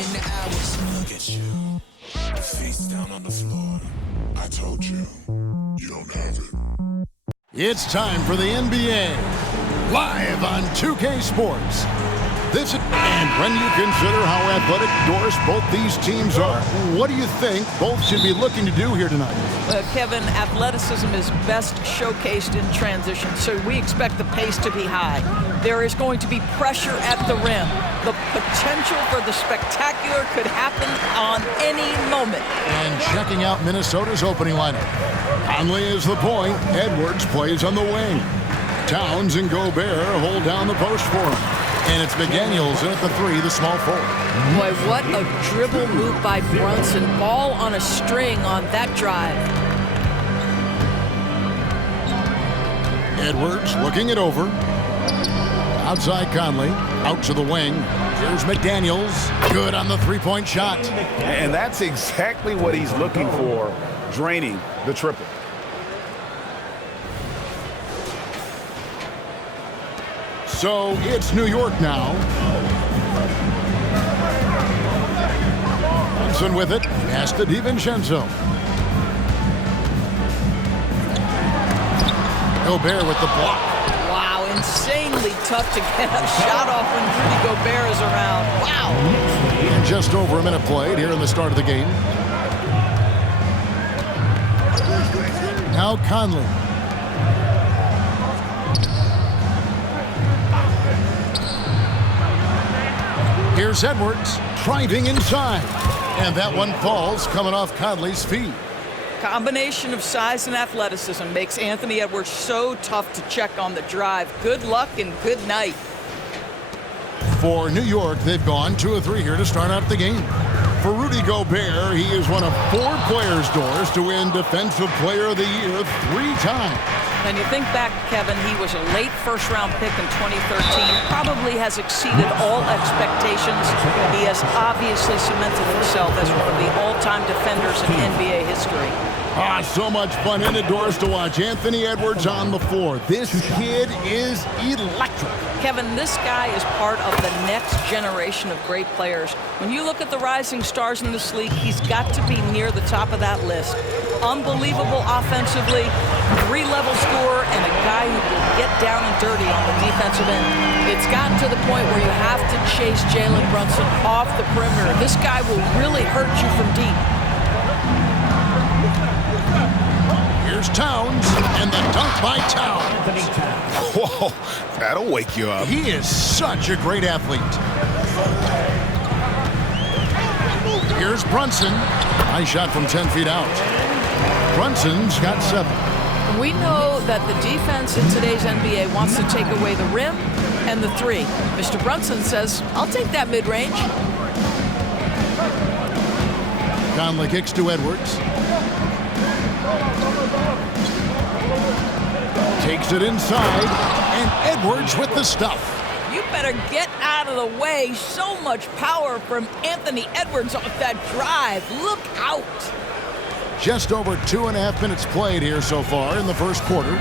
Look at you, face down on the floor. I told you, you don't have it. It's time for the NBA, live on 2K Sports. And when you consider how athletic doors both these teams are, what do you think both should be looking to do here tonight? Kevin, athleticism is best showcased in transition, so we expect the pace to be high. There is going to be pressure at the rim. The potential for the spectacular could happen on any moment. And checking out Minnesota's opening lineup. Conley is the point. Edwards plays on the wing. Towns and Gobert hold down the post for him. And it's McDaniels in at the three, the small forward. Boy, what a dribble move by Brunson. Ball on a string on that drive. Edwards looking it over. Outside Conley, out to the wing. Here's McDaniels. Good on the three-point shot. And that's exactly what he's looking for, draining the triple. So it's New York now. Brunson with it. Pass to DiVincenzo. Gobert with the block. Wow, insanely tough to get a shot off when Rudy Gobert is around. Wow. And just over a minute played here in the start of the game. Now Conley. Here's Edwards driving inside. And that one falls coming off Conley's feet. Combination of size and athleticism makes Anthony Edwards so tough to check on the drive. Good luck and good night. For New York, they've gone 2 of 3 here to start out the game. For Rudy Gobert, he is one of 4 players, Doris, to win Defensive Player of the Year 3 times. And you think back, Kevin, he was a late first-round pick in 2013, probably has exceeded all expectations. He has obviously cemented himself as one of the all-time defenders in NBA history. So much fun in it, Doris, to watch Anthony Edwards on the floor. This kid is electric. Kevin, this guy is part of the next generation of great players. When you look at the rising stars in this league, he's got to be near the top of that list. Unbelievable offensively, 3-level scorer, and a guy who will get down and dirty on the defensive end. It's gotten to the point where you have to chase Jalen Brunson off the perimeter. This guy will really hurt you from deep. Here's Towns, and the dunk by Towns. Whoa, that'll wake you up. He is such a great athlete. Here's Brunson. Nice shot from 10 feet out. Brunson's got 7. We know that the defense in today's NBA wants to take away the rim and the 3. Mr. Brunson says, I'll take that mid-range. Conley kicks to Edwards. Takes it inside, and Edwards with the stuff. You better get out of the way. So much power from Anthony Edwards off that drive. Look out. Just over 2.5 minutes played here so far in the first quarter.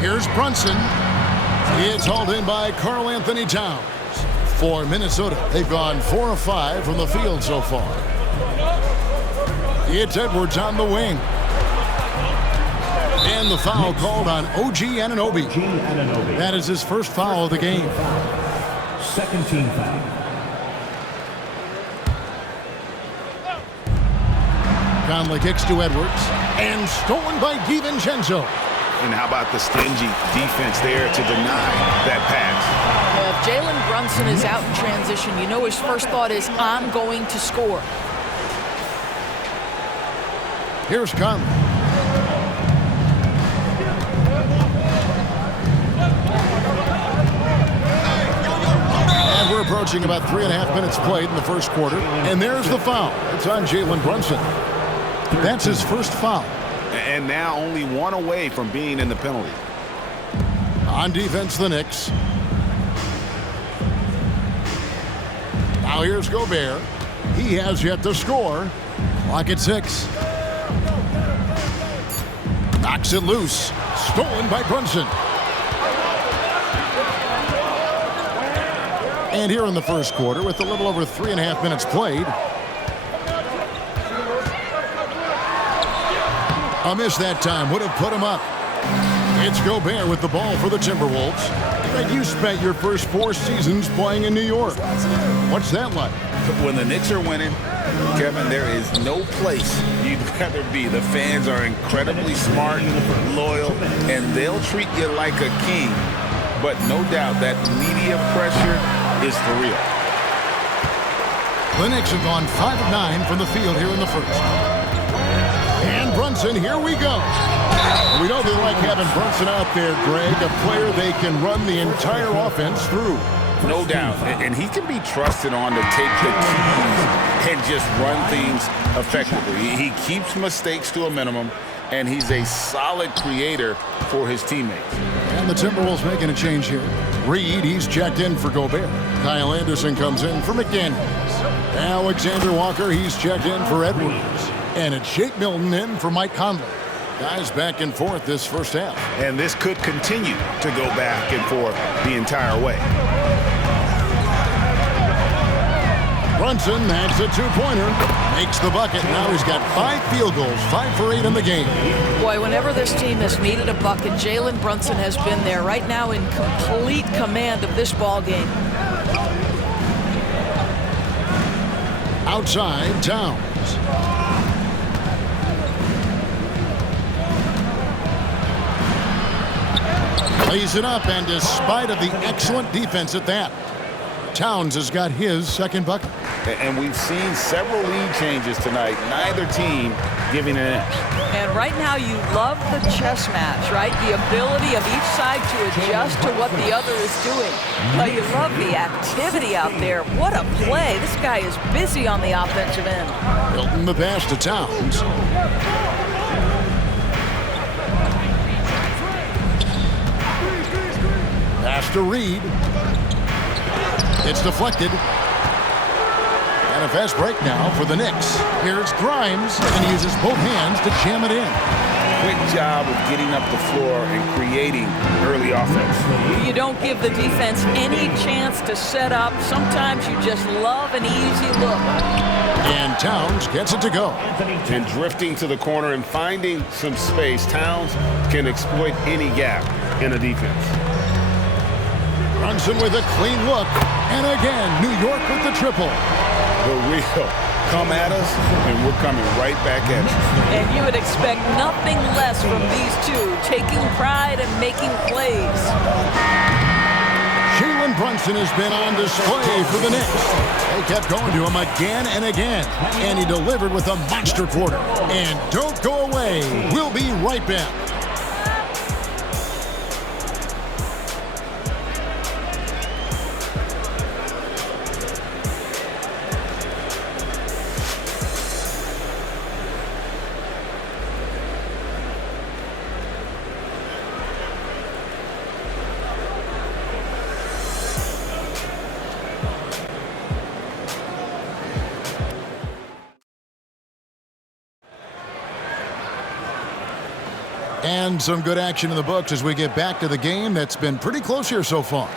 Here's Brunson. It's hauled in by Karl Anthony Towns. For Minnesota, they've gone 4 of 5 from the field so far. It's Edwards on the wing. And the foul called on OG Anunoby. That is his first foul of the game. Second team foul. Conley kicks to Edwards. And stolen by DiVincenzo. And how about the stingy defense there to deny that pass? If Jalen Brunson is out in transition, you know his first thought is, I'm going to score. Here's Conley. And we're approaching about 3.5 minutes played in the first quarter. And there's the foul. It's on Jalen Brunson. That's his first foul. And now only 1 away from being in the penalty. On defense, the Knicks. Now here's Gobert. He has yet to score. Clock at 6. Knocks it loose. Stolen by Brunson. And here in the first quarter, with a little over 3.5 minutes played, a miss that time would have put him up. It's Gobert with the ball for the Timberwolves. And you spent your first 4 seasons playing in New York. What's that like? When the Knicks are winning, Kevin, there is no place you'd rather be. The fans are incredibly smart, loyal, and they'll treat you like a king. But no doubt that media pressure is for real. The Knicks have gone 5 of 9 from the field here in the first. And Brunson, here we go. We know they like having Brunson out there, Greg, a player they can run the entire offense through. No doubt. And he can be trusted on to take the keys and just run things effectively. He keeps mistakes to a minimum, and he's a solid creator for his teammates. And the Timberwolves making a change here. Reed, he's checked in for Gobert. Kyle Anderson comes in for McDaniels. Alexander Walker, he's checked in for Edwards. And it's Shake Milton in for Mike Conley. Guys back and forth this first half. And this could continue to go back and forth the entire way. Brunson, that's a 2-pointer. Makes the bucket. Now he's got 5 field goals, 5 for 8 in the game. Boy, whenever this team has needed a bucket, Jalen Brunson has been there. Right now in complete command of this ball game. Outside, Towns. Lays it up, and despite of the excellent defense at that, Towns has got his second bucket. And we've seen several lead changes tonight. Neither team giving an inch. And right now you love the chess match, right? The ability of each side to adjust to what the other is doing. But you love the activity out there. What a play. This guy is busy on the offensive end. Milton the pass to Towns. Pass to Reed. It's deflected. And a fast break now for the Knicks. Here's Grimes, and he uses both hands to jam it in. Quick job of getting up the floor and creating early offense. You don't give the defense any chance to set up. Sometimes you just love an easy look. And Towns gets it to go. And drifting to the corner and finding some space, Towns can exploit any gap in a defense. Brunson with a clean look. And again, New York with the triple. The real come at us, and we're coming right back at you. And you would expect nothing less from these two, taking pride and making plays. Jalen Brunson has been on display for the Knicks. They kept going to him again and again, and he delivered with a monster quarter. And don't go away. We'll be right back. And some good action in the books as we get back to the game that's been pretty close here so far.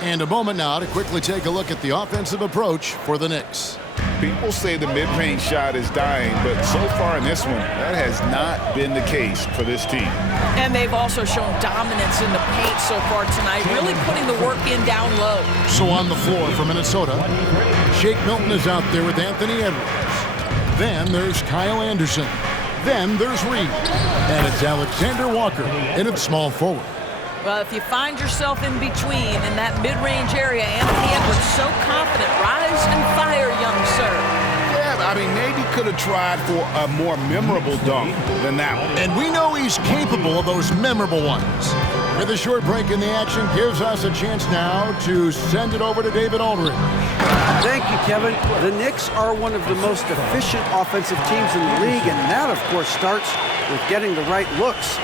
And a moment now to quickly take a look at the offensive approach for the Knicks. People say the mid-range shot is dying, but so far in this one, that has not been the case for this team. And they've also shown dominance in the paint so far tonight, really putting the work in down low. So on the floor for Minnesota, Shake Milton is out there with Anthony Edwards. Then there's Kyle Anderson. Then there's Reed. And it's Alexander Walker in at small forward. Well, if you find yourself in between in that mid-range area, Anthony Edwards so confident. Rise and fire, young sir. Yeah, I mean, maybe could have tried for a more memorable dunk than that one. And we know he's capable of those memorable ones. With a short break in the action, gives us a chance now to send it over to David Aldridge. Thank you, Kevin. The Knicks are one of the most efficient offensive teams in the league, and that, of course, starts with getting the right looks.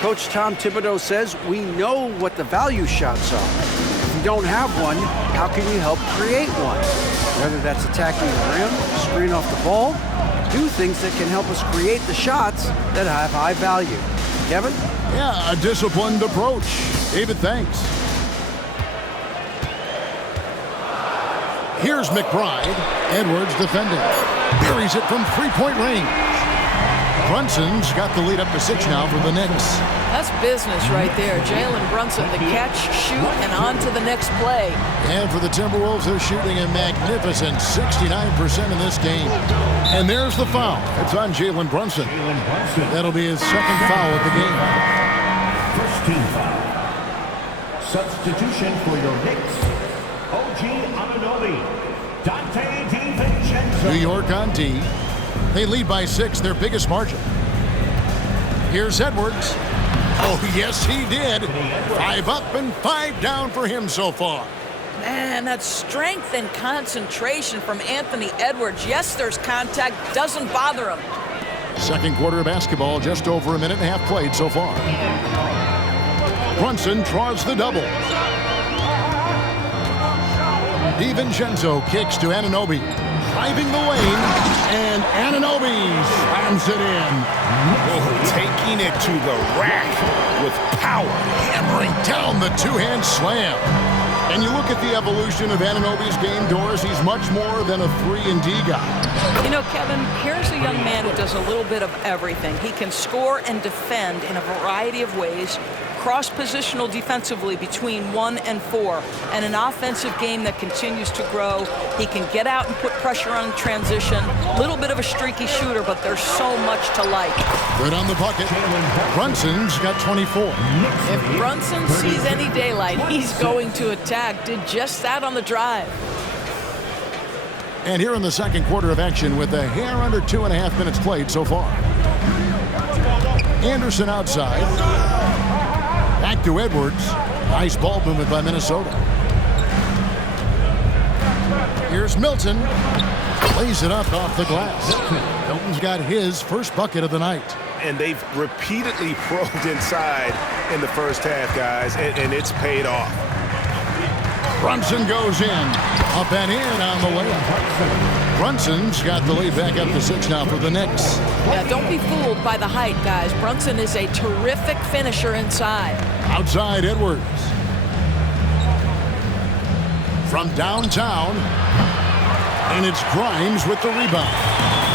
Coach Tom Thibodeau says we know what the value shots are. If you don't have one, how can you help create one? Whether that's attacking the rim, screen off the ball, do things that can help us create the shots that have high value. Kevin? Yeah, a disciplined approach. David, thanks. Here's McBride. Edwards defending. Buries it from three-point range. Brunson's got the lead up to 6 now for the Knicks. That's business right there. Jalen Brunson, the catch, shoot, and on to the next play. And for the Timberwolves, they're shooting a magnificent 69% in this game. And there's the foul. It's on Jalen Brunson. That'll be his second foul of the game. First team foul. Substitution for your Knicks. OG Anunoby. Dante DiVincenzo. New York on D. They lead by 6, their biggest margin. Here's Edwards. Oh, yes, he did. 5 up and 5 down for him so far. Man, that strength and concentration from Anthony Edwards. Yes, there's contact. Doesn't bother him. Second quarter of basketball, just over a minute and a half played so far. Brunson draws the double. DiVincenzo kicks to Anunoby. Driving the lane, and Anunoby slams it in. Oh, taking it to the rack with power. Hammering down the two-hand slam. And you look at the evolution of Anunoby's game, Doris, he's much more than a 3-and-D guy. You know, Kevin, here's a young man who does a little bit of everything. He can score and defend in a variety of ways. Cross-positional defensively between 1 and 4, and an offensive game that continues to grow. He can get out and put pressure on transition. A little bit of a streaky shooter, but there's so much to like. Good on the bucket. Brunson's got 24. If Brunson sees any daylight, he's going to attack. Did just that on the drive. And here in the second quarter of action with a hair under 2.5 minutes played so far. Anderson outside. Back to Edwards. Nice ball movement by Minnesota. Here's Milton. Lays it up off the glass. Milton's got his first bucket of the night. And they've repeatedly probed inside in the first half, guys, and it's paid off. Brunson goes in. Up and in on the way. Brunson's got the lead back up to 6 now for the Knicks. Yeah, don't be fooled by the height, guys. Brunson is a terrific finisher inside. Outside Edwards. From downtown. And it's Grimes with the rebound.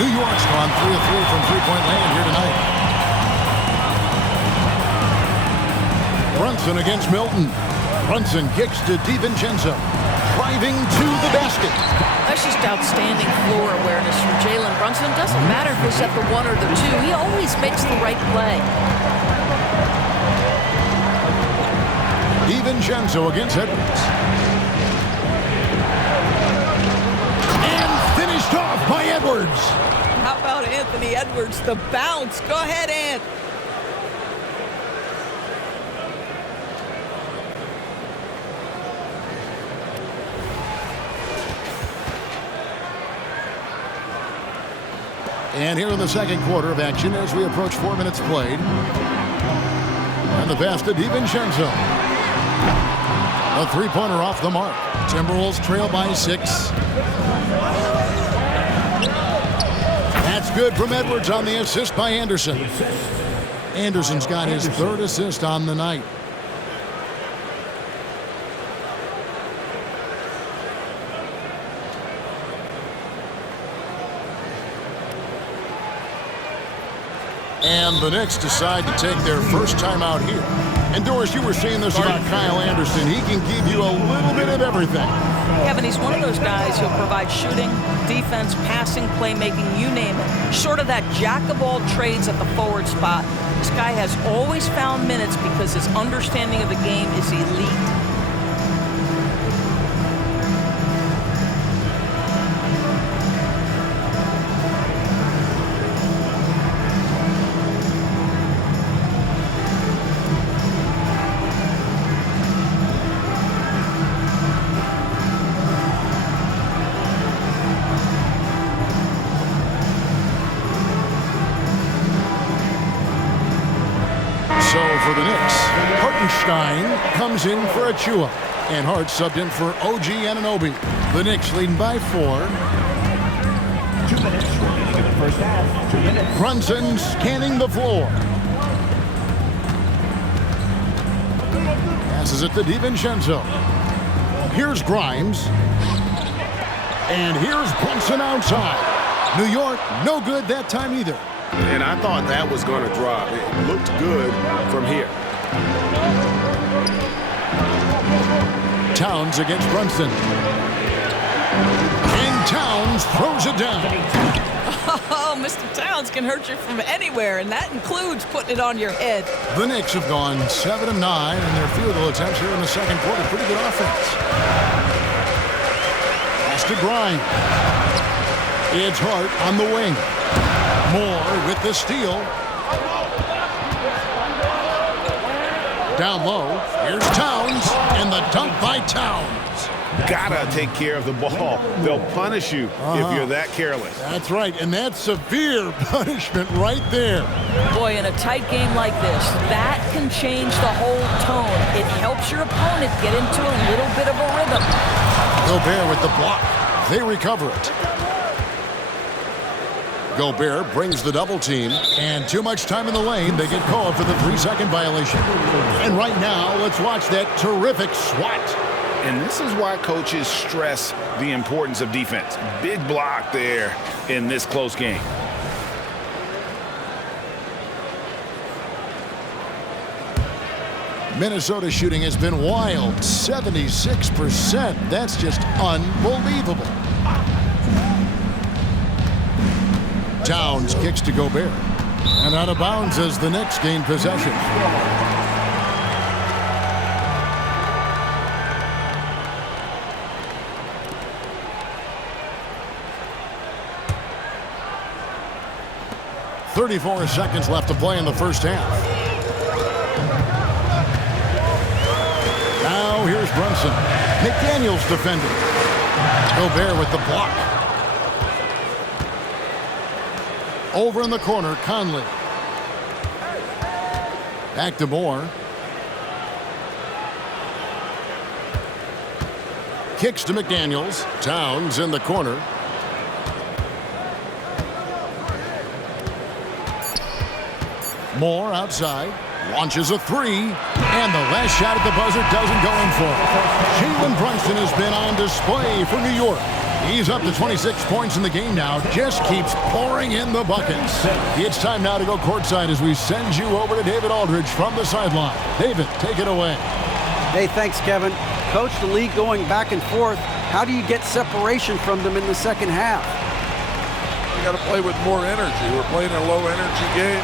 New York's gone 3 of 3 from three-point land here tonight. Brunson against Milton. Brunson kicks to DiVincenzo. Driving to the basket. That's just outstanding floor awareness from Jalen Brunson. Doesn't matter if he's at the 1 or the 2. He always makes the right play. DiVincenzo against Edwards. And finished off by Edwards. How about Anthony Edwards? The bounce. Go ahead, Ant. And here in the second quarter of action as we approach 4 minutes played. And the pass to DiVincenzo. A three-pointer off the mark. Timberwolves trail by 6. That's good from Edwards on the assist by Anderson. Anderson's got his 3rd assist on the night. And the Knicks decide to take their first time out here. And Doris, you were saying this about Kyle Anderson. He can give you a little bit of everything. Kevin, he's one of those guys who'll provide shooting, defense, passing, playmaking, you name it. Sort of that jack of all trades at the forward spot. This guy has always found minutes because his understanding of the game is elite. So for the Knicks, Hartenstein comes in for Achua. And Hart subbed in for OG Anunoby. The Knicks leading by 4. 2 minutes remaining in the first half. 2 minutes. Brunson scanning the floor. Passes it to DiVincenzo. Here's Grimes. And here's Brunson outside. New York, no good that time either. And I thought that was going to drop. It looked good from here. Towns against Brunson. And Towns throws it down. Oh, Mr. Towns can hurt you from anywhere, and that includes putting it on your head. The Knicks have gone 7 of 9 in their field goal attempts here in the second quarter. Pretty good offense. Has to grind. It's Hart on the wing. Moore with the steal. Down low. Here's Towns, and the dunk by Towns. Gotta take care of the ball. They'll punish you if you're that careless. That's right, and that's severe punishment right there. Boy, in a tight game like this, that can change the whole tone. It helps your opponent get into a little bit of a rhythm. Gobert with the block. They recover it. Gobert brings the double team, and too much time in the lane. They get called for the 3-second violation. And right now, let's watch that terrific swat. And this is why coaches stress the importance of defense. Big block there in this close game. Minnesota shooting has been wild, 76%. That's just unbelievable. Towns kicks to Gobert. And out of bounds as the Knicks gain possession. .34 seconds left to play in the first half. Now here's Brunson. McDaniels defending. Gobert with the block. Over in the corner, Conley. Back to Moore. Kicks to McDaniels. Towns in the corner. Moore outside. Launches a three. And the last shot at the buzzer doesn't go in for it. Jalen Brunson has been on display for New York. He's up to 26 points in the game now. Just keeps pouring in the buckets. It's time now to go courtside as we send you over to David Aldridge from the sideline. David, take it away. Hey, thanks, Kevin. Coach, the league going back and forth. How do you get separation from them in the second half? You got to play with more energy. We're playing a low-energy game,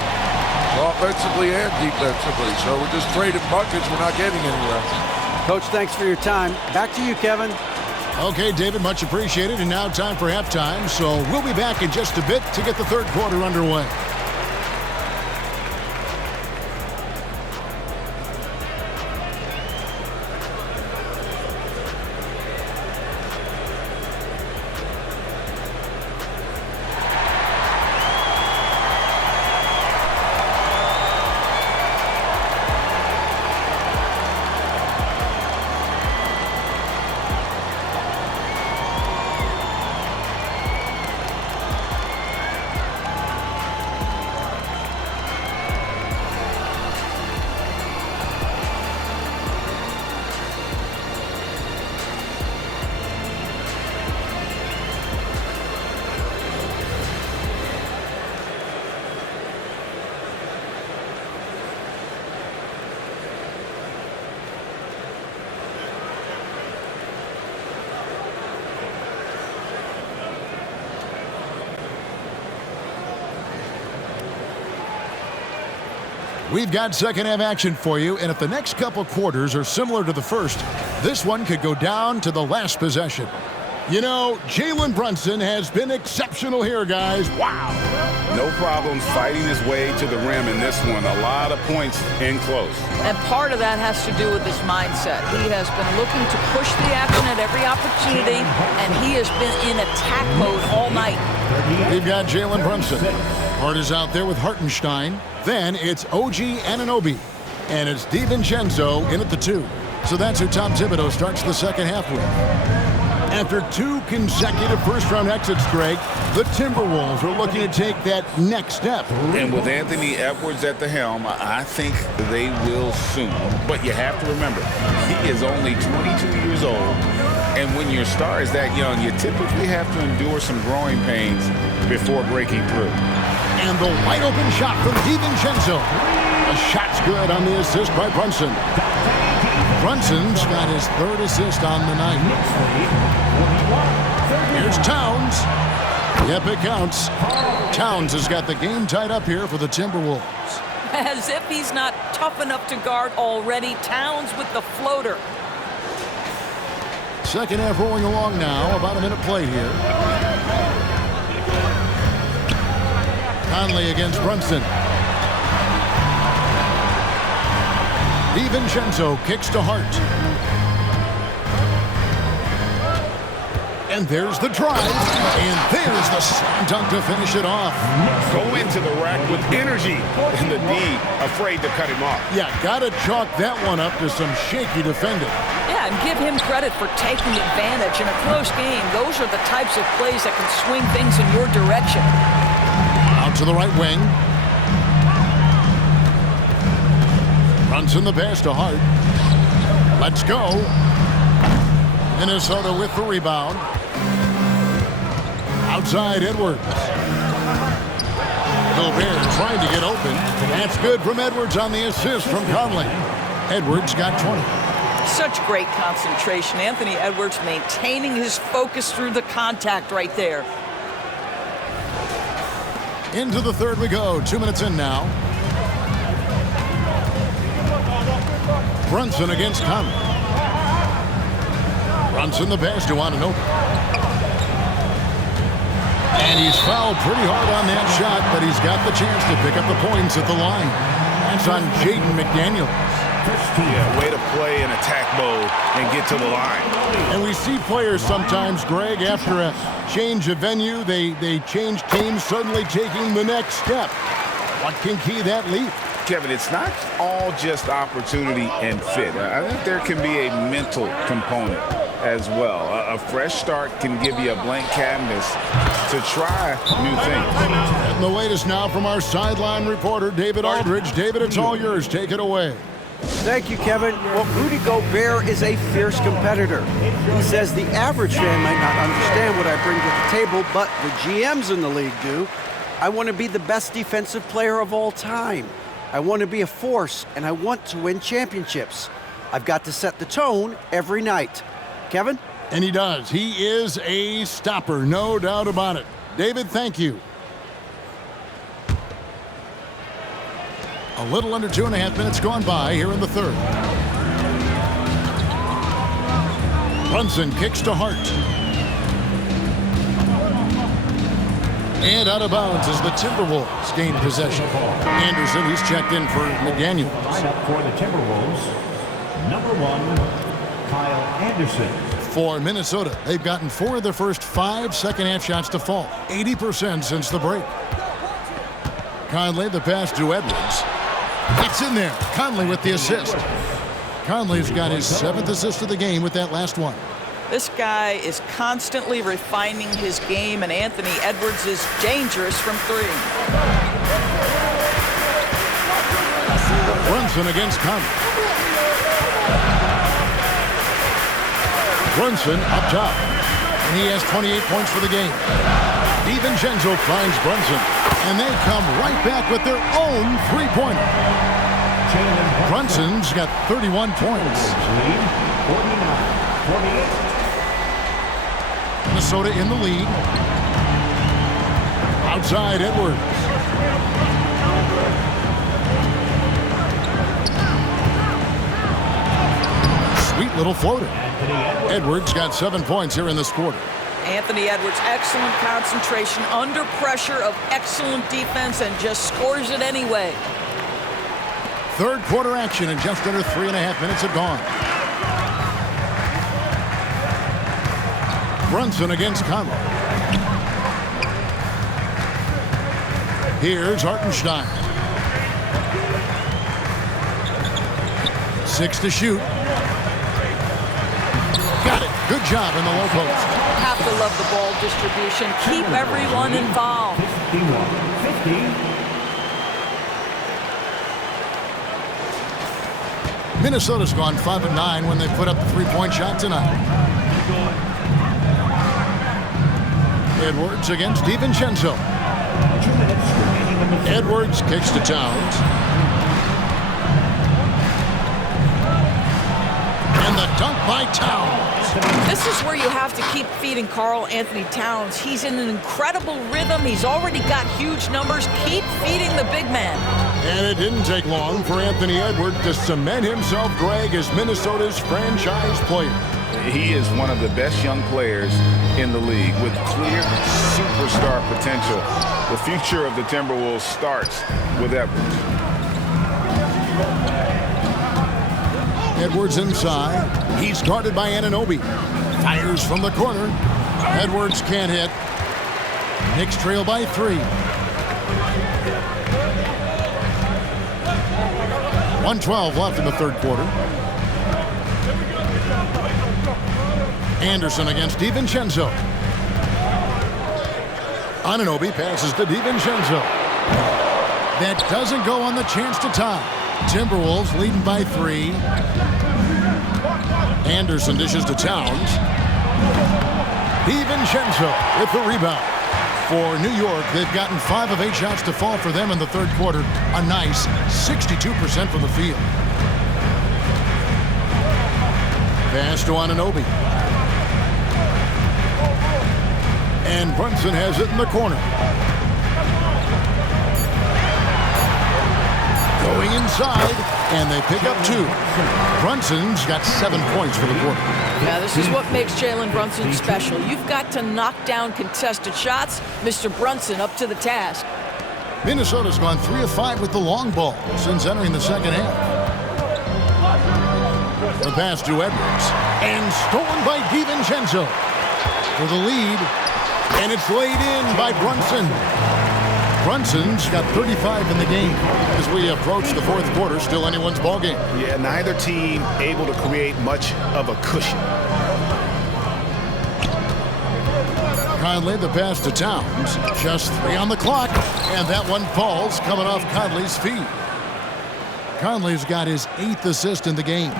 offensively and defensively. So we're just trading buckets. We're not getting anywhere. Coach, thanks for your time. Back to you, Kevin. Okay, David, much appreciated. And now time for halftime. So we'll be back in just a bit to get the third quarter underway. We've got second half action for you, and if the next couple quarters are similar to the first, this one could go down to the last possession. You know, Jalen Brunson has been exceptional here, guys. Wow. No problems fighting his way to the rim in this one. A lot of points in close. And part of that has to do with his mindset. He has been looking to push the action at every opportunity, and he has been in attack mode all night. We've got Jalen Brunson. Hart is out there with Hartenstein. Then it's OG Anunoby. And it's DiVincenzo in at the 2. So that's who Tom Thibodeau starts the second half with. After 2 consecutive first-round exits, Greg, the Timberwolves are looking to take that next step. And with Anthony Edwards at the helm, I think they will soon. But you have to remember, he is only 22 years old. And when your star is that young, you typically have to endure some growing pains before breaking through. And the wide open shot from DiVincenzo. The shot's good on the assist by Brunson. Brunson's got his 3rd assist on the night. Here's Towns. Yep, it counts. Towns has got the game tied up here for the Timberwolves. As if he's not tough enough to guard already. Towns with the floater. Second half rolling along now. About a minute played here. Conley against Brunson. DiVincenzo kicks to Hart. And there's the drive. And there's the slam dunk to finish it off. Go into the rack with energy. And the D afraid to cut him off. Yeah, got to chalk that one up to some shaky defending. Yeah, and give him credit for taking advantage in a close game. Those are the types of plays that can swing things in your direction. Out to the right wing. Brunson the pass to Hart. Let's go. Minnesota with the rebound. Outside Edwards. Gobert trying to get open. That's good from Edwards on the assist from Conley. Edwards got 20. Such great concentration. Anthony Edwards maintaining his focus through the contact right there. Into the 3rd we go. 2 minutes in now. Brunson against Conley. Brunson the pass to Anunoby. And he's fouled pretty hard on that shot, but he's got the chance to pick up the points at the line. That's on Jaden McDaniels. Yeah, way to play in attack mode and get to the line. And we see players sometimes, Greg, after a change of venue, they change teams, suddenly taking the next step. What can key that leap? Kevin, it's not all just opportunity and fit. I think there can be a mental component as well. A fresh start can give you a blank canvas to try new things. And the latest now from our sideline reporter, David Aldridge. David, it's all yours. Take it away. Thank you, Kevin. Well, Rudy Gobert is a fierce competitor. He says the average fan might not understand what I bring to the table, but the GMs in the league do. I want to be the best defensive player of all time. I want to be a force, and I want to win championships. I've got to set the tone every night. Kevin? And he does. He is a stopper, no doubt about it. David, thank you. A little under 2.5 minutes gone by here in the 3rd. Brunson kicks to Hart. And out of bounds as the Timberwolves gain possession. Anderson, he's checked in for McDaniels. Lineup for the Timberwolves. Number 1, Kyle Anderson. For Minnesota, they've gotten 4 of their first 5 second-half shots to fall. 80% since the break. Conley, the pass to Edwards. It's in there. Conley with the assist. Conley's got his 7th assist of the game with that last one. This guy is constantly refining his game, and Anthony Edwards is dangerous from 3. Brunson against Conley. Brunson up top. And he has 28 points for the game. DiVincenzo finds Brunson. And they come right back with their own 3-pointer. Brunson's got 31 points. 49-48. Minnesota in the lead. Outside Edwards. Sweet little floater. Edwards got 7 points here in this quarter. Anthony Edwards, excellent concentration, under pressure of excellent defense, and just scores it anyway. 3rd quarter action, and just under 3.5 minutes have gone. Brunson against Conley. Here's Hartenstein. 6 to shoot. Got it. Good job in the low post. Have to love the ball distribution. Keep everyone involved. 51-50. Minnesota's gone 5 of 9 when they put up the 3-point shot tonight. Edwards against DiVincenzo. 2 minutes remaining in the third. Edwards kicks to Towns. And the dunk by Towns. This is where you have to keep feeding Karl Anthony Towns. He's in an incredible rhythm. He's already got huge numbers. Keep feeding the big man. And it didn't take long for Anthony Edwards to cement himself, Greg, as Minnesota's franchise player. He is one of the best young players in the league with clear superstar potential. The future of the Timberwolves starts with Edwards. Edwards inside. He's guarded by Anunoby. Fires from the corner. Edwards can't hit. Knicks trail by 3. 1:12 left in the third quarter. Anderson against DiVincenzo. Anunoby passes to DiVincenzo. That doesn't go on the chance to tie. Timberwolves leading by 3. Anderson dishes to Towns. DiVincenzo with the rebound. For New York, they've gotten 5 of 8 shots to fall for them in the third quarter. A nice 62% from the field. Pass to Anunoby. And Brunson has it in the corner. Going inside, and they pick up 2. Brunson's got 7 points for the quarter. Yeah, this is what makes Jalen Brunson special. You've got to knock down contested shots. Mr. Brunson up to the task. Minnesota's gone 3 of 5 with the long ball since entering the second half. The pass to Edwards, and stolen by DiVincenzo for the lead, and it's laid in by Brunson. Brunson's got 35 in the game. As we approach the fourth quarter, still anyone's ballgame. Yeah, neither team able to create much of a cushion. Conley, the pass to Towns. Just 3 on the clock, and that one falls coming off Conley's feet. Conley's got his 8th assist in the game.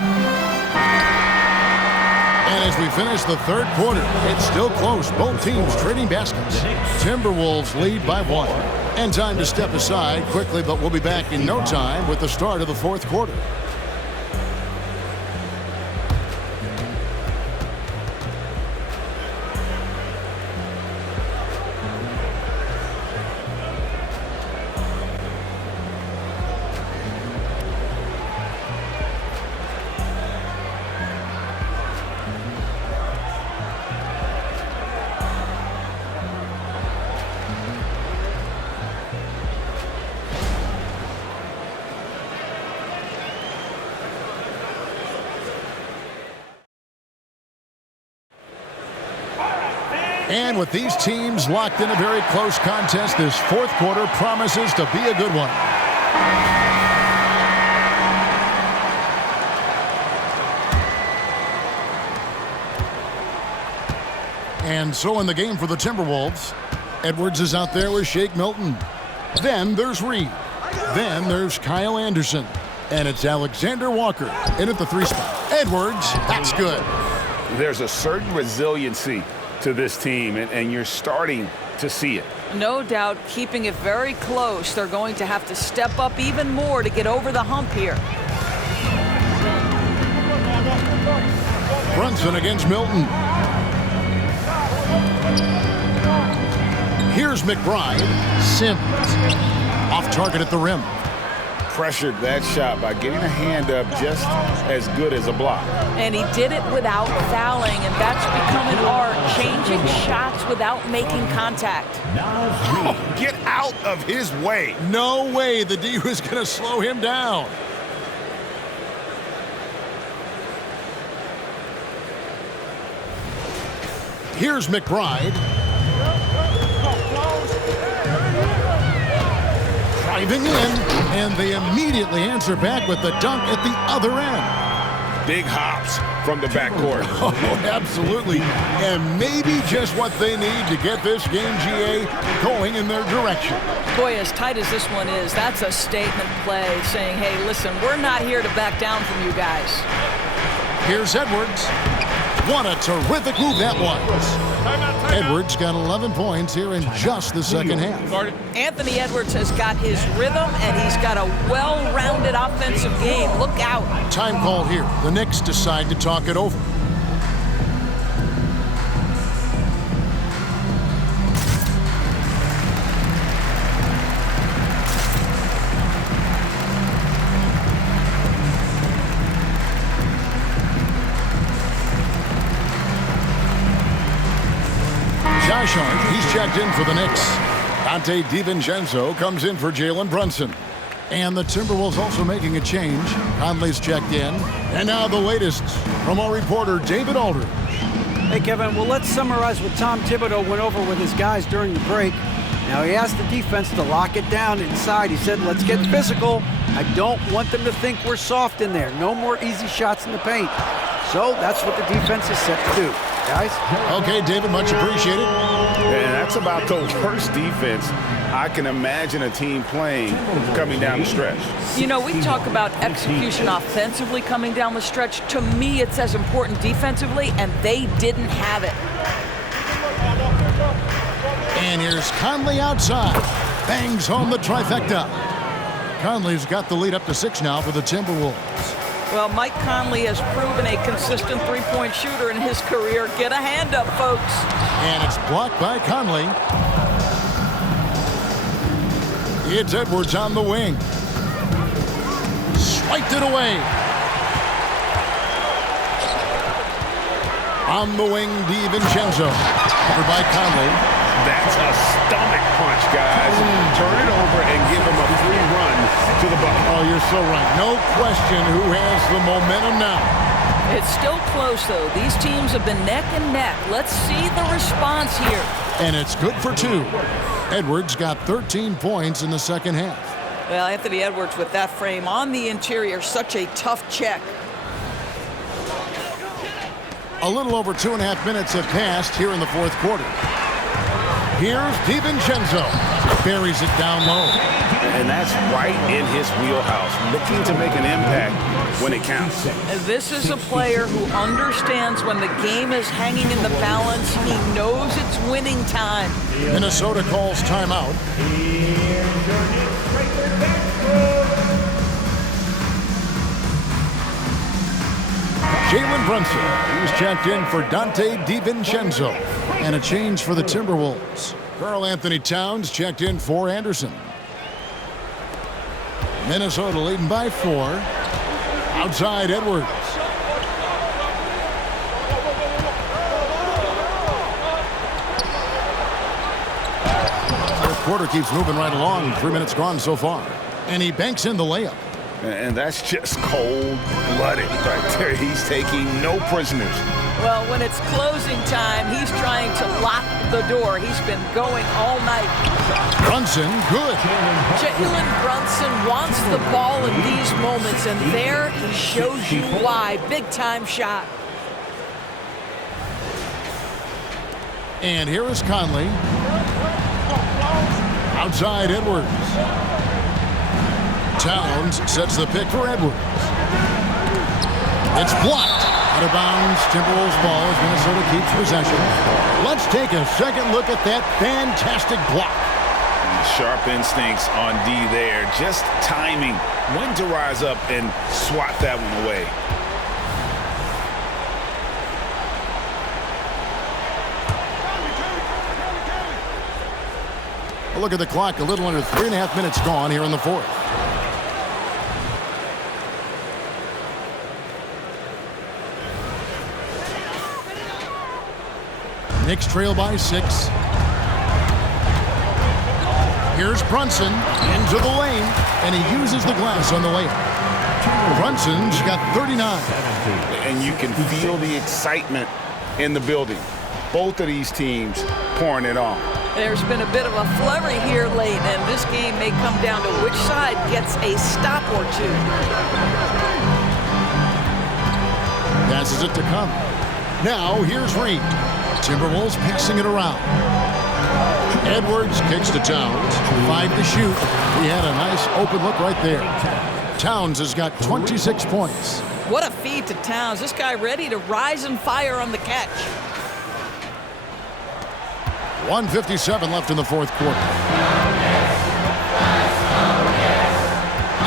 And as we finish the third quarter, it's still close. Both teams trading baskets. Timberwolves lead by 1. And time to step aside quickly, but we'll be back in no time with the start of the fourth quarter. And with these teams locked in a very close contest, this fourth quarter promises to be a good one. And so in the game for the Timberwolves, Edwards is out there with Shake Milton. Then there's Reed. Then there's Kyle Anderson. And it's Alexander Walker in at the 3 spot. Edwards, that's good. There's a certain resiliency to this team, and you're starting to see it. No doubt, keeping it very close. They're going to have to step up even more to get over the hump here. Brunson against Milton. Here's McBride. Sims. Off target at the rim. Pressured that shot by getting a hand up just as good as a block. And he did it without fouling, and that's become an art, changing shots without making contact. Oh, get out of his way. No way the D was going to slow him down. Here's McBride. Driving in, and they immediately answer back with the dunk at the other end. Big hops from the backcourt. Oh, absolutely. And maybe just what they need to get this game, GA, going in their direction. Boy, as tight as this one is, that's a statement play saying, hey, listen, we're not here to back down from you guys. Here's Edwards. What a terrific move that was. Edwards got 11 points here in just the second half. Anthony Edwards has got his rhythm, and he's got a well-rounded offensive game. Look out. Time called here. The Knicks decide to talk it over. Josh Hart, he's checked in for the Knicks. Dante DiVincenzo comes in for Jalen Brunson. And the Timberwolves also making a change. Conley's checked in. And now the latest from our reporter, David Aldridge. Hey, Kevin, well, let's summarize what Tom Thibodeau went over with his guys during the break. Now, he asked the defense to lock it down inside. He said, let's get physical. I don't want them to think we're soft in there. No more easy shots in the paint. So that's what the defense is set to do. Guys? Okay, David, much appreciated. And that's about the worst defense I can imagine a team playing coming down the stretch. You know, we talk about execution offensively coming down the stretch. To me, it's as important defensively, and they didn't have it. And here's Conley outside. Bangs home the trifecta. Conley's got the lead up to 6 now for the Timberwolves. Well, Mike Conley has proven a consistent three-point shooter in his career. Get a hand up, folks. And it's blocked by Conley. It's Edwards on the wing. Swiped it away. On the wing, DiVincenzo. Covered by Conley. That's a stomach punch, guys. Turn it over and give him a free run to the bucket. Oh, you're so right. No question who has the momentum now. It's still close, though. These teams have been neck and neck. Let's see the response here. And it's good for 2. Edwards got 13 points in the second half. Well, Anthony Edwards with that frame on the interior, such a tough check. A little over 2.5 minutes have passed here in the fourth quarter. Here's DiVincenzo. Buries it down low. And that's right in his wheelhouse, looking to make an impact when it counts. This is a player who understands when the game is hanging in the balance. He knows it's winning time. Minnesota calls timeout. Jalen Brunson, he's checked in for Dante DiVincenzo. And a change for the Timberwolves. Karl Anthony Towns checked in for Anderson. Minnesota leading by 4. Outside Edwards. Fourth quarter keeps moving right along. 3 minutes gone so far. And he banks in the layup. And that's just cold-blooded right there. He's taking no prisoners. Well, when it's closing time, he's trying to lock the door. He's been going all night. Brunson, good. Jalen Brunson wants the ball in these moments, and there he shows you why. Big-time shot. And here is Conley. Outside Edwards. Towns sets the pick for Edwards. It's blocked. Out of bounds, Timberwolves ball as Minnesota keeps possession. Let's take a second look at that fantastic block. Sharp instincts on D there. Just timing when to rise up and swat that one away. A look at the clock. A little under 3.5 minutes gone here in the fourth. Knicks trail by 6. Here's Brunson into the lane, and he uses the glass on the layup. Brunson's got 39. And you can feel the excitement in the building. Both of these teams pouring it on. There's been a bit of a flurry here late, and this game may come down to which side gets a stop or 2. Passes it to come. Now here's Reed. Timberwolves passing it around. Edwards kicks to Towns. 5 to shoot. He had a nice open look right there. Towns has got 26 points. What a feed to Towns. This guy ready to rise and fire on the catch. 1:57 left in the fourth quarter.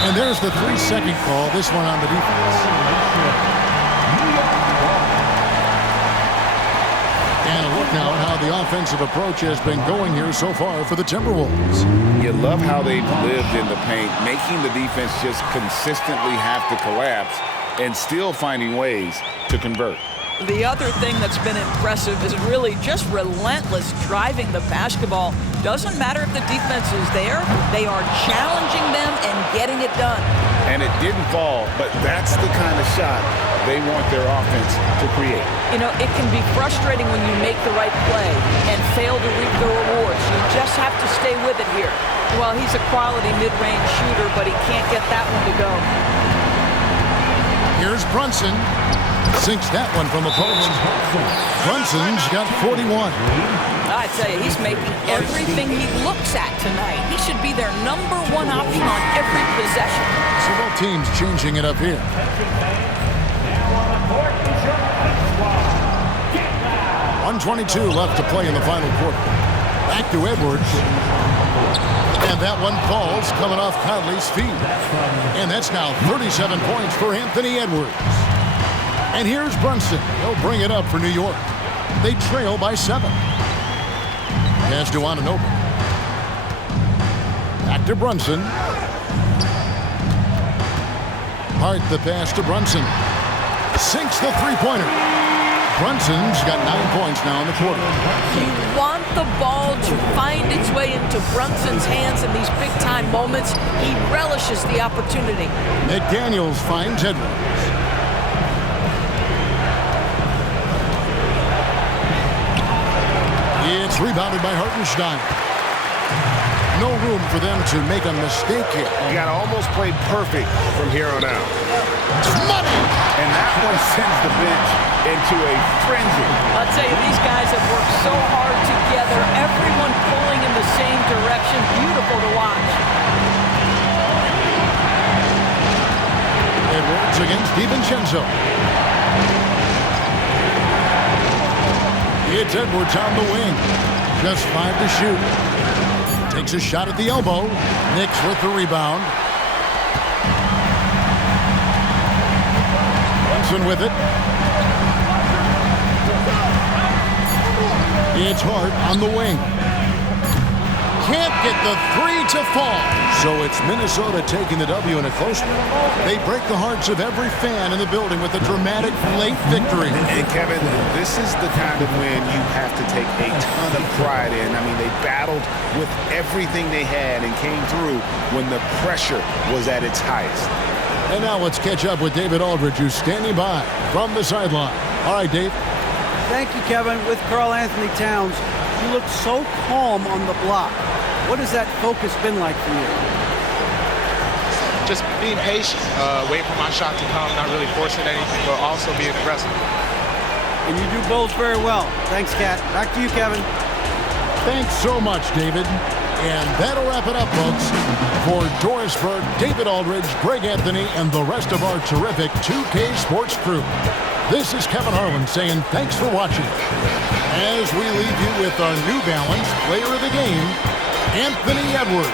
And there's the 3-second call, this one on the defense. And a look now at how the offensive approach has been going here so far for the Timberwolves. You love how they've lived in the paint, making the defense just consistently have to collapse and still finding ways to convert. The other thing that's been impressive is really just relentless driving the basketball. Doesn't matter if the defense is there, they are challenging them and getting it done. And it didn't fall, but that's the kind of shot they want their offense to create. You know, it can be frustrating when you make the right play and fail to reap the rewards. You just have to stay with it here. Well, he's a quality mid-range shooter, but he can't get that one to go. Here's Brunson. Sinks that one from the post. Brunson's got 41. I tell you, he's making everything he looks at tonight. He should be their #1 option on every possession. So both teams changing it up here. 1:22 left to play in the final quarter. Back to Edwards. And that one falls coming off Conley's feet. And that's now 37 points for Anthony Edwards. And here's Brunson. He'll bring it up for New York. They trail by 7. Pass to Anunoby. Back to Brunson. Hart the pass to Brunson. Sinks the three-pointer. Brunson's got 9 points now in the quarter. You want the ball to find its way into Brunson's hands in these big-time moments. He relishes the opportunity. McDaniels finds Edwards. It's rebounded by Hartenstein. No room for them to make a mistake here. You got to almost play perfect from here on out. Money! And that one sends the bench into a frenzy. I'll tell you, these guys have worked so hard together. Everyone pulling in the same direction. Beautiful to watch. Edwards against DiVincenzo. It's Edwards on the wing. Just 5 to shoot. Takes a shot at the elbow. Knicks with the rebound. Brunson with it. It's Hart on the wing. Can't get the 3 to fall. So it's Minnesota taking the W in a close one. They break the hearts of every fan in the building with a dramatic late victory. And Kevin, this is the kind of win you have to take a ton of pride in. I mean, they battled with everything they had and came through when the pressure was at its highest. And now let's catch up with David Aldridge, who's standing by from the sideline. All right, Dave. Thank you, Kevin. With Karl Anthony Towns, you look so calm on the block. What has that focus been like for you? Just being patient, waiting for my shot to come, not really forcing anything, but also being aggressive. And you do both very well. Thanks, Kat. Back to you, Kevin. Thanks so much, David. And that'll wrap it up, folks. For Doris Burke, David Aldridge, Greg Anthony, and the rest of our terrific 2K Sports crew, this is Kevin Harlan saying thanks for watching. As we leave you with our New Balance Player of the Game, Anthony Edwards.